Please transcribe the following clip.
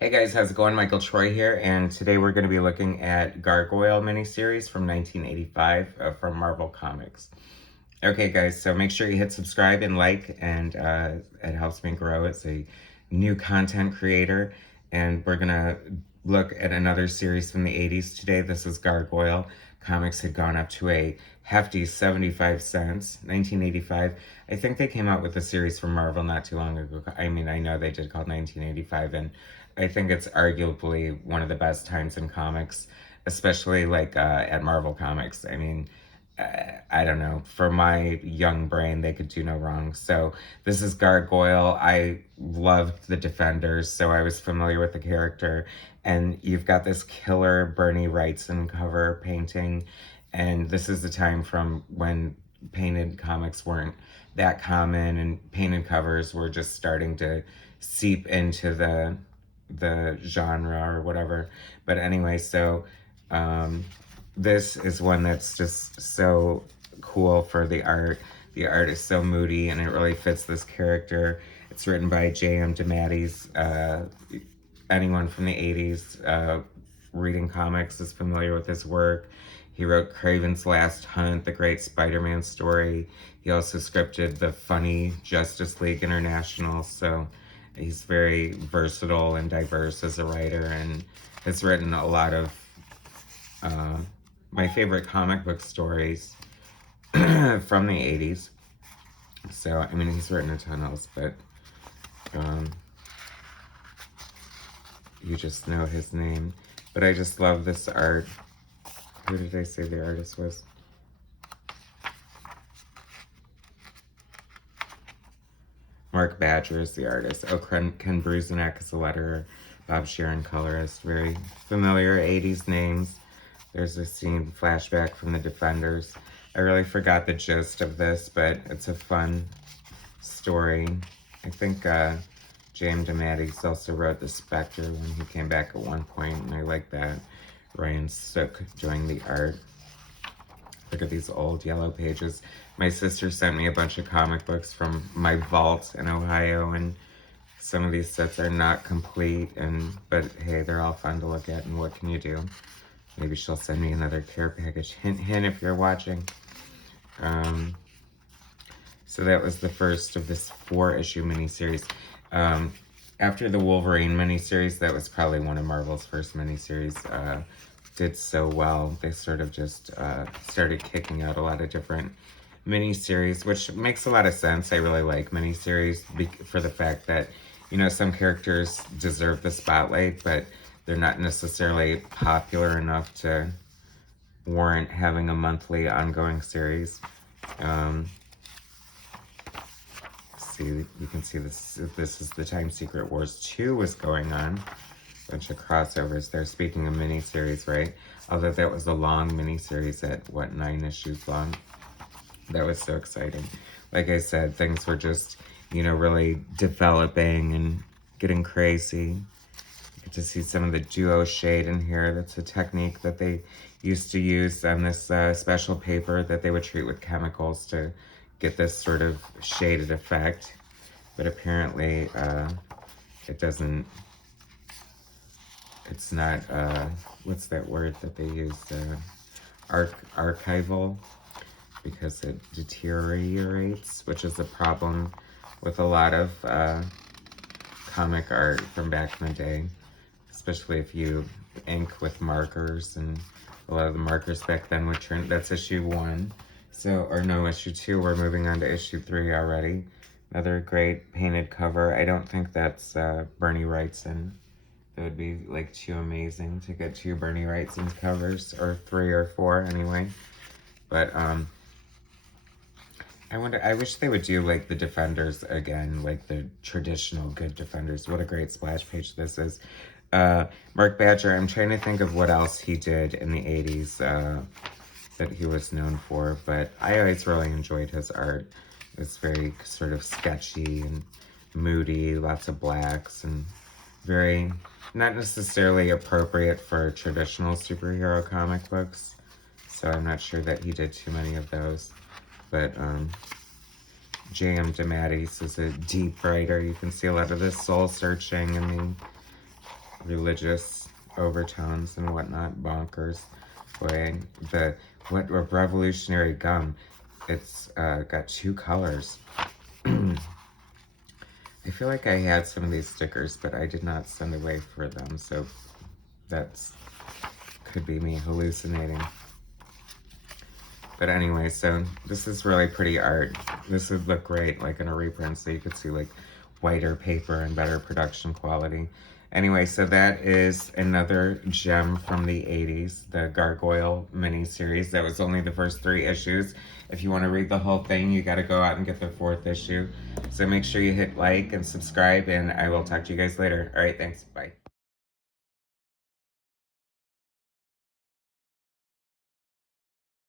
Hey guys, how's it going? Michael Troy here, and today we're going to be looking at Gargoyle miniseries from 1985 from Marvel Comics. Okay guys, so make sure you hit subscribe and like, and it helps me grow as a new content creator. And we're going to look at another series from the 80s today. This is Gargoyle. Comics had gone up to a hefty 75 cents, 1985. I think they came out with a series from Marvel not too long ago. I mean, I know they did called 1985, and I think it's arguably one of the best times in comics, especially like at Marvel Comics. I mean, I don't know. For my young brain, they could do no wrong. So this is Gargoyle. I loved the Defenders, so I was familiar with the character. And you've got this killer Bernie Wrightson cover painting, and this is the time from when painted comics weren't that common, and painted covers were just starting to seep into the genre or whatever. But anyway, so this is one that's just so cool for the art. The art is so moody and it really fits this character. It's written by J.M. DeMatties. Anyone from the 80s reading comics is familiar with his work. He wrote Craven's Last Hunt, the great Spider-Man story. He also scripted the funny Justice League International. So he's very versatile and diverse as a writer, and has written a lot of uh, my favorite comic book stories from the 80s. So, I mean, he's written a ton else, but you just know his name. But I just love this art. Who did I say the artist was? Mark Badger is the artist. Oh, Ken Bruzenak is the letterer. Bob Sharon colorist. Very familiar 80s names. There's a scene flashback from the Defenders. I really forgot the gist of this, but it's a fun story. I think J.M. DeMatties also wrote The Spectre when he came back at one point, and I like that. Ryan Sook doing the art. Look at these old yellow pages. My sister sent me a bunch of comic books from my vault in Ohio, and some of these sets are not complete, but hey, they're all fun to look at, and what can you do? Maybe she'll send me another care package. Hint, hint, if you're watching. So that was the first of this 4-issue miniseries. After the Wolverine miniseries, that was probably one of Marvel's first miniseries. Did so well. They sort of just started kicking out a lot of different miniseries, which makes a lot of sense. I really like miniseries for the fact that, you know, some characters deserve the spotlight, but they're not necessarily popular enough to warrant having a monthly ongoing series. See, you can see this is the time Secret Wars 2 was going on. Bunch of crossovers there. Speaking of miniseries, right? Although that was a long miniseries at, what, 9 issues long? That was so exciting. Like I said, things were just, you know, really developing and getting crazy. You get to see some of the duo shade in here. That's a technique that they used to use on this special paper that they would treat with chemicals to get this sort of shaded effect. But apparently it doesn't, it's not, what's that word that they use? Archival, because it deteriorates, which is a problem with a lot of comic art from back in the day, especially if you ink with markers, and a lot of the markers back then would turn. That's issue 1. So, or no, issue 2. We're moving on to issue 3 already. Another great painted cover. I don't think that's Bernie Wrightson. That would be like too amazing to get 2 Bernie Wrightson covers, or 3 or 4 anyway. But I wish they would do like the Defenders again, like the traditional good Defenders. What a great splash page this is. Mark Badger, I'm trying to think of what else he did in the 80s that he was known for, but I always really enjoyed his art. It's very sort of sketchy and moody, lots of blacks, and very not necessarily appropriate for traditional superhero comic books. So I'm not sure that he did too many of those. But J.M. DeMatties is a deep writer. You can see a lot of this soul searching in religious overtones and whatnot. Bonkers. Boy, what a revolutionary gum. It's got 2 colors. I feel like I had some of these stickers, but I did not send away for them, so could be me hallucinating. But anyway, so this is really pretty art. This would look great like in a reprint, so you could see like whiter paper and better production quality. Anyway, so that is another gem from the 80s, the Gargoyle miniseries. That was only the first 3 issues. If you want to read the whole thing, you got to go out and get the 4th issue. So make sure you hit like and subscribe, and I will talk to you guys later. All right, thanks. Bye.